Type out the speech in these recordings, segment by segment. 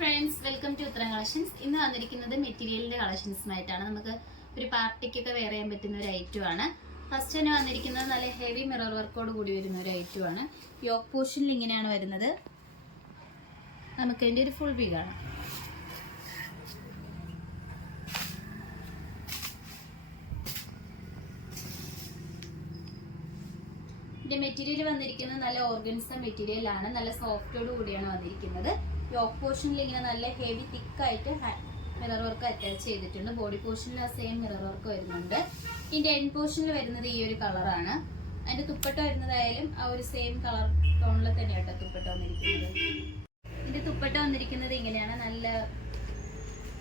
Friends, welcome to ഉത്തരം collections. ഇന്ന് വന്നിരിക്കുന്നത് മെറ്റീരിയലിന്റെ കളക്ഷൻസുമായിട്ടാണ്. നമുക്ക് ഒരു പാർട്ടിക്കൊക്കെ വെയർ ചെയ്യാൻ പറ്റുന്ന ഒരു ഐറ്റം ആണ്. ഫസ്റ്റ് തന്നെ വന്നിരിക്കുന്നത് നല്ല ഹെവി മിറർ വർക്കോട് കൂടി വരുന്ന ഒരു ഐറ്റം ആണ്. യോക്ക് പോർഷനിൽ ഇങ്ങനെയാണ് വരുന്നത്. നമുക്ക് അതിന്റെ ഒരു ഫുൾ വ്യൂ കാണാം. ഇതിന്റെ മെറ്റീരിയൽ വന്നിരിക്കുന്നത് നല്ല ഓർഗൻസ മെറ്റീരിയൽ ആണ്. നല്ല സോഫ്റ്റോട് കൂടിയാണ് വന്നിരിക്കുന്നത്. യോക്ക് പോർഷനിൽ ഇങ്ങനെ നല്ല ഹെവി തിക്കായിട്ട് മിറർ വർക്ക് അറ്റാച്ച് ചെയ്തിട്ടുണ്ട്. ബോഡി പോർഷനിൽ ആ സെയിം മിറർ വർക്ക് വരുന്നുണ്ട്. ഇതിന്റെ എൻഡ് പോർഷനിൽ വരുന്നത് ഈ ഒരു കളറാണ്. അതിന്റെ തുപ്പട്ട വരുന്നതായാലും ആ ഒരു സെയിം കളർ ടോണിൽ തന്നെയാട്ടോ തുപ്പട്ട വന്നിരിക്കുന്നത്. ഇതിന്റെ തുപ്പട്ട വന്നിരിക്കുന്നത് ഇങ്ങനെയാണ്. നല്ല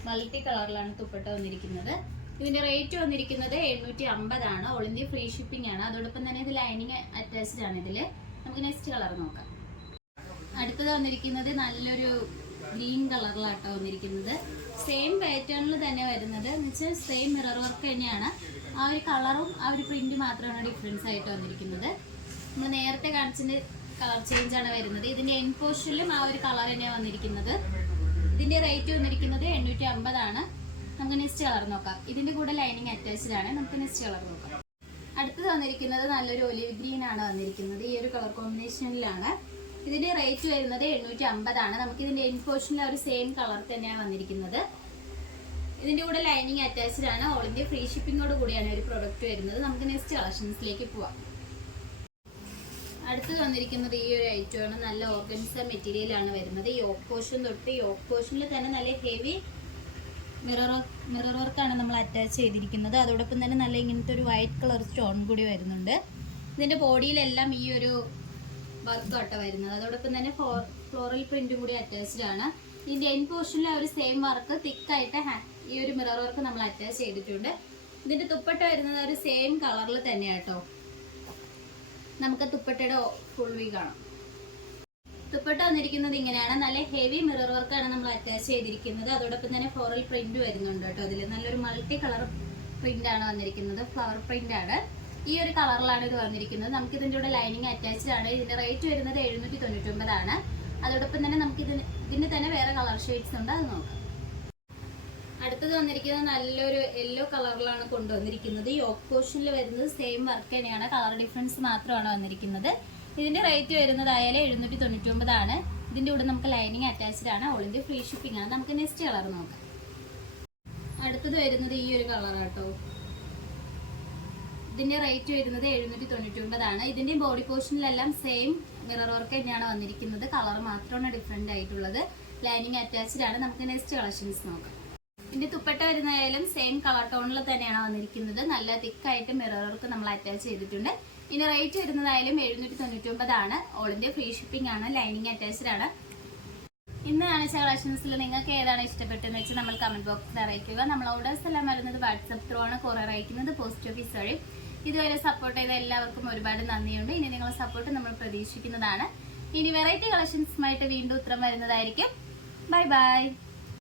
മൾട്ടി കളറിലാണ് തുപ്പട്ട വന്നിരിക്കുന്നത്. ഇതിന്റെ റേറ്റ് വന്നിരിക്കുന്നത് 750 ആണ്. ഓൾ ഇന്ത്യ ഫ്രീ ഷിപ്പിംഗ് ആണ്. അതോടൊപ്പം തന്നെ ഇത് ലൈനിങ് അറ്റാച്ച്ഡ് ആണ്. ഇതില് നമുക്ക് നെക്സ്റ്റ് കളർ നോക്കാം. അടുത്തത് വന്നിരിക്കുന്നത് നല്ലൊരു ഗ്രീൻ കളറിലാട്ടോ വന്നിരിക്കുന്നത്. സെയിം പാറ്റേണിൽ തന്നെ വരുന്നത് എന്ന് വെച്ചാൽ സെയിം മിറർ വർക്ക് തന്നെയാണ്. ആ ഒരു കളറും ആ ഒരു പ്രിന്റ് മാത്രമാണ് ഡിഫറൻസ് ആയിട്ട് വന്നിരിക്കുന്നത്. നമ്മൾ നേരത്തെ കാണിച്ചതിന്റെ കളർ ചേഞ്ച് ആണ് വരുന്നത്. ഇതിന്റെ എൻഡ് പോർഷനിലും ആ ഒരു കളർ തന്നെയാണ് വന്നിരിക്കുന്നത്. ഇതിന്റെ റേറ്റ് വന്നിരിക്കുന്നത് 850 ആണ്. നമുക്ക് നെക്സ്റ്റ് കളർ നോക്കാം. ഇതിന്റെ കൂടെ ലൈനിങ് അറ്റാച്ച്ഡ് ആണ്. നമുക്ക് നെക്സ്റ്റ് കളർ നോക്കാം. അടുത്തത് വന്നിരിക്കുന്നത് നല്ലൊരു ഒലിവ് ഗ്രീൻ ആണ് വന്നിരിക്കുന്നത്. ഈ ഒരു കളർ കോമ്പിനേഷനിലാണ്. ഇതിന്റെ റേറ്റ് വരുന്നത് 750 ആണ്. നമുക്ക് ഇതിന്റെ എൻഡ് പോർഷനിൽ ഒരു സെയിം കളർ തന്നെയാണ് വന്നിരിക്കുന്നത്. ഇതിന്റെ കൂടെ ലൈനിങ് അറ്റാച്ച്ഡ് ആണ്. ഓൾ ഇന്ത്യ ഫ്രീ ഷിപ്പിംഗോട് കൂടിയാണ് ഒരു പ്രൊഡക്റ്റ് വരുന്നത്. നമുക്ക് നെക്സ്റ്റ് കളക്ഷൻസിലേക്ക് പോവാം. അടുത്തത് വന്നിരിക്കുന്നത് ഈ ഒരു ഐറ്റം ആണ്. നല്ല ഓർഗൻസ മെറ്റീരിയൽ ആണ് വരുന്നത്. യോക്ക് പോർഷൻ തൊട്ട് യോക്ക് പോർഷനിൽ തന്നെ നല്ല ഹെവി മിറർ വർക്കാണ് നമ്മൾ അറ്റാച്ച് ചെയ്തിരിക്കുന്നത്. അതോടൊപ്പം തന്നെ നല്ല ഇങ്ങനത്തെ ഒരു വൈറ്റ് കളർ സ്റ്റോൺ കൂടി വരുന്നുണ്ട്. ഇതിന്റെ ബോഡിയിലെല്ലാം ഈ ഒരു വർക്ക് ആട്ടോ വരുന്നത്. അതോടൊപ്പം തന്നെ ഫ്ലോറൽ പ്രിന്റും കൂടി അറ്റാച്ച്ഡ് ആണ്. ഇതിന്റെ എൻഡ് പോർഷനിൽ ഒരു സെയിം വർക്ക് തിക്കായിട്ട് ഈ ഒരു മിറർ വർക്ക് നമ്മൾ അറ്റാച്ച് ചെയ്തിട്ടുണ്ട്. ഇതിന്റെ തുപ്പട്ട വരുന്നത് ഒരു സെയിം കളറിൽ തന്നെയാട്ടോ. നമുക്ക് തുപ്പട്ടയുടെ ഫുൾ വ്യൂ കാണാം. തുപ്പട്ട വന്നിരിക്കുന്നത് ഇങ്ങനെയാണ്. നല്ല ഹെവി മിറർ വർക്കാണ് നമ്മൾ അറ്റാച്ച് ചെയ്തിരിക്കുന്നത്. അതോടൊപ്പം തന്നെ ഫ്ലോറൽ പ്രിന്റ് വരുന്നുണ്ട് കേട്ടോ. അതിൽ നല്ലൊരു മൾട്ടി കളർ പ്രിന്റ് ആണ് വന്നിരിക്കുന്നത്. ഫ്ലവർ പ്രിന്റ് ആണ്. ഈ ഒരു കളറിലാണ് ഇത് വന്നിരിക്കുന്നത്. നമുക്ക് ഇതിന്റെ കൂടെ ലൈനിങ് അറ്റാച്ച്ഡ് ആണ്. ഇതിന്റെ റേറ്റ് വരുന്നത് 799 ആണ്. അതോടൊപ്പം തന്നെ നമുക്ക് ഇതിന്റെ തന്നെ വേറെ കളർ ഷെയ്ഡ്സ് ഉണ്ട്, അത് നോക്കാം. അടുത്തത് വന്നിരിക്കുന്നത് നല്ലൊരു യെല്ലോ കളറിലാണ് കൊണ്ടുവന്നിരിക്കുന്നത്. യോക്ക് പോർഷനിൽ വരുന്നത് സെയിം വർക്ക് തന്നെയാണ്. കളർ ഡിഫറൻസ് മാത്രമാണ് വന്നിരിക്കുന്നത്. ഇതിന്റെ റേറ്റ് വരുന്നതായാലും 799 ആണ്. ഇതിന്റെ കൂടെ നമുക്ക് ലൈനിങ് അറ്റാച്ച്ഡ് ആണ്. ഓൾ ഇന്ത്യ ഫ്രീ ഷിപ്പിംഗ് ആണ്. നമുക്ക് നെക്സ്റ്റ് കളർ നോക്കാം. അടുത്തത് വരുന്നത് ഈ ഒരു കളറാട്ടോ. ഇതിന്റെ റേറ്റ് വരുന്നത് 799 ആണ്. ഇതിന്റെ ബോഡി പോർഷനിലെല്ലാം സെയിം മിറർ വർക്ക് തന്നെയാണ് വന്നിരിക്കുന്നത്. കളർ മാത്രമാണ് ഡിഫറെന്റ് ആയിട്ടുള്ളത്. ലൈനിങ് അറ്റാച്ച്ഡ് ആണ്. നമുക്ക് നെക്സ്റ്റ് കളക്ഷൻസ് നോക്കാം. ഇതിന്റെ തുപ്പട്ട വരുന്നതായാലും സെയിം കളർ ടോണിൽ തന്നെയാണ് വന്നിരിക്കുന്നത്. നല്ല തിക്കായിട്ട് മിറർ വർക്ക് നമ്മൾ അറ്റാച്ച് ചെയ്തിട്ടുണ്ട്. ഇതിന്റെ റേറ്റ് വരുന്നതായാലും 799 ആണ്. ഓൾ ഇന്ത്യ ഫ്രീ ഷിപ്പിംഗ് ആണ്. ലൈനിങ് അറ്റാച്ച്ഡ് ആണ്. ഇന്ന് കാണിച്ച കളക്ഷൻസിൽ നിങ്ങൾക്ക് ഏതാണ് ഇഷ്ടപ്പെട്ടതെന്ന് വെച്ചാൽ നമ്മൾ കമന്റ് ബോക്സിൽ അറിയിക്കുക. നമ്മൾ ഓർഡേഴ്സ് എല്ലാം വരുന്നത് വാട്സ്ആപ്പ് ത്രൂ ആണ്. കൊറിയർ അയക്കുന്നത് പോസ്റ്റ് ഓഫീസ് വഴി. ഇതുവരെ സപ്പോർട്ട് ചെയ്ത എല്ലാവർക്കും ഒരുപാട് നന്ദിയുണ്ട്. ഇനി നിങ്ങളുടെ സപ്പോർട്ട് നമ്മൾ പ്രതീക്ഷിക്കുന്നതാണ്. ഇനി വെറൈറ്റി കളക്ഷൻസുമായിട്ട് വീണ്ടും ഉത്തരം വരുന്നതായിരിക്കും. Bye bye.